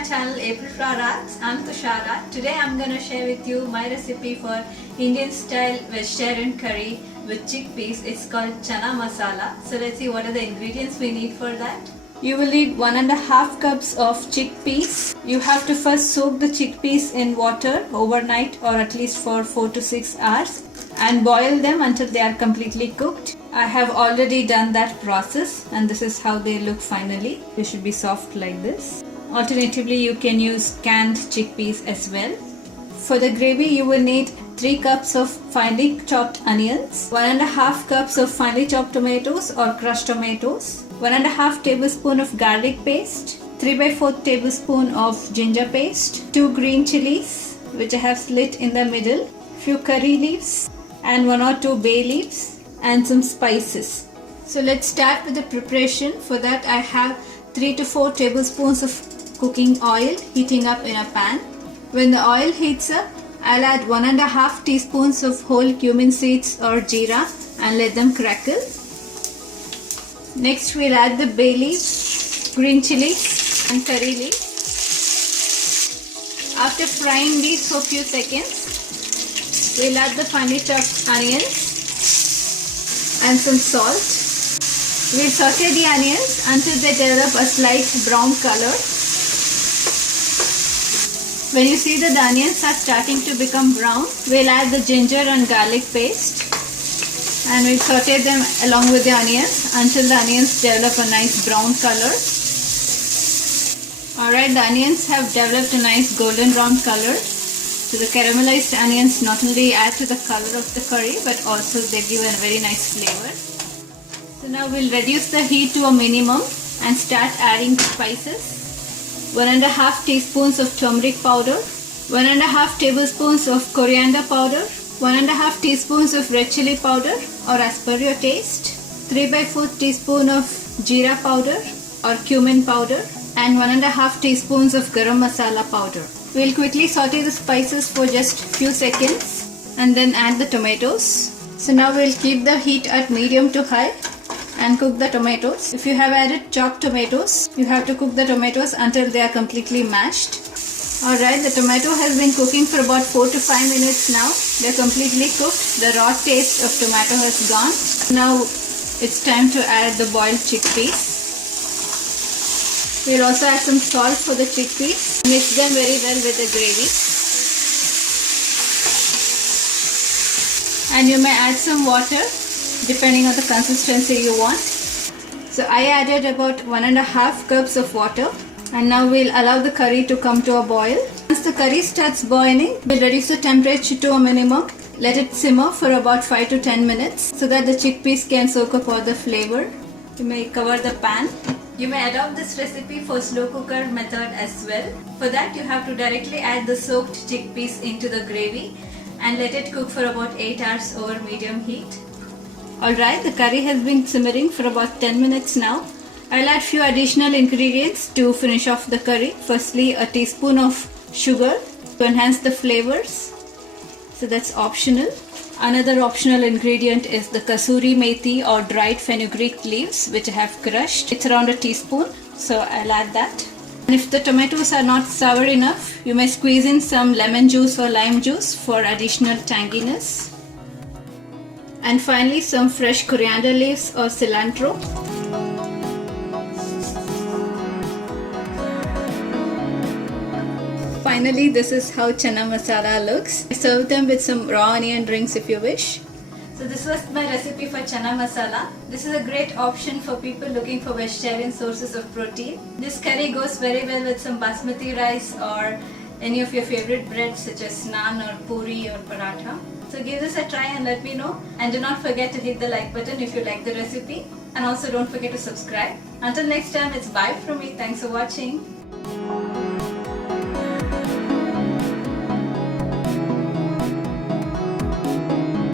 my channel April Flower Arts. I'm Tushara. Today I'm going to share with you my recipe for Indian style vegetarian curry with chickpeas. It's called chana masala. So let's see what are the ingredients we need for that. You will need 1.5 cups of chickpeas. You have to first soak the chickpeas in water overnight or at least for 4 to 6 hours and boil them until they are completely cooked. I have already done that process and this is how they look finally. They should be soft like this. Alternatively, you can use canned chickpeas as well. For the gravy, you will need 3 cups of finely chopped onions, 1.5 cups of finely chopped tomatoes or crushed tomatoes, 1.5 tablespoon of garlic paste, 3/4 tablespoon of ginger paste, 2 green chilies which I have slit in the middle, few curry leaves and 1 or 2 bay leaves and some spices. So let's start with the preparation. For that I have 3 to 4 tablespoons of cooking oil heating up in a pan. When the oil heats up, I'll add 1.5 teaspoons of whole cumin seeds or jeera and let them crackle. Next we'll add the bay leaves, green chilies and curry leaves. After frying these for a few seconds, we'll add the finely chopped onions and some salt. We'll saute the onions until they develop a slight brown color. When you see that the onions are starting to become brown, we'll add the ginger and garlic paste and we'll saute them along with the onions until the onions develop a nice brown color. Alright, the onions have developed a nice golden brown color. So the caramelized onions not only add to the color of the curry but also they give a very nice flavor. So now we'll reduce the heat to a minimum and start adding the spices. 1.5 teaspoons of turmeric powder, 1.5 tablespoons of coriander powder, 1.5 teaspoons of red chili powder or as per your taste, 3/4 teaspoon of jeera powder or cumin powder and 1.5 teaspoons of garam masala powder. We'll quickly saute the spices for just few seconds and then add the tomatoes. So now we'll keep the heat at medium to high and cook the tomatoes. If you have added chopped tomatoes, you have to cook the tomatoes until they are completely mashed. Alright, the tomato has been cooking for about 4 to 5 minutes now. They're completely cooked. The raw taste of tomato has gone. Now it's time to add the boiled chickpeas. We'll also add some salt for the chickpeas. Mix them very well with the gravy. And you may add some water depending on the consistency you want. So I added about 1.5 cups of water and now we'll allow the curry to come to a boil. Once the curry starts boiling, we'll reduce the temperature to a minimum. Let it simmer for about 5 to 10 minutes so that the chickpeas can soak up all the flavor. You may cover the pan. You may adopt this recipe for slow cooker method as well. For that you have to directly add the soaked chickpeas into the gravy and let it cook for about 8 hours over medium heat. Alright, the curry has been simmering for about 10 minutes now. I'll add few additional ingredients to finish off the curry. Firstly, a teaspoon of sugar to enhance the flavors. So that's optional. Another optional ingredient is the kasuri methi or dried fenugreek leaves which I have crushed. It's around a teaspoon, so I'll add that. And if the tomatoes are not sour enough, you may squeeze in some lemon juice or lime juice for additional tanginess. And finally some fresh coriander leaves or cilantro. Finally, this is how chana masala looks. Serve them with some raw onion rings if you wish. So this was my recipe for chana masala. This is a great option for people looking for vegetarian sources of protein. This curry goes very well with some basmati rice or any of your favorite breads such as naan or puri or paratha. So give this a try and let me know. And do not forget to hit the like button if you like the recipe. And also don't forget to subscribe. Until next time, it's bye from me. Thanks for watching.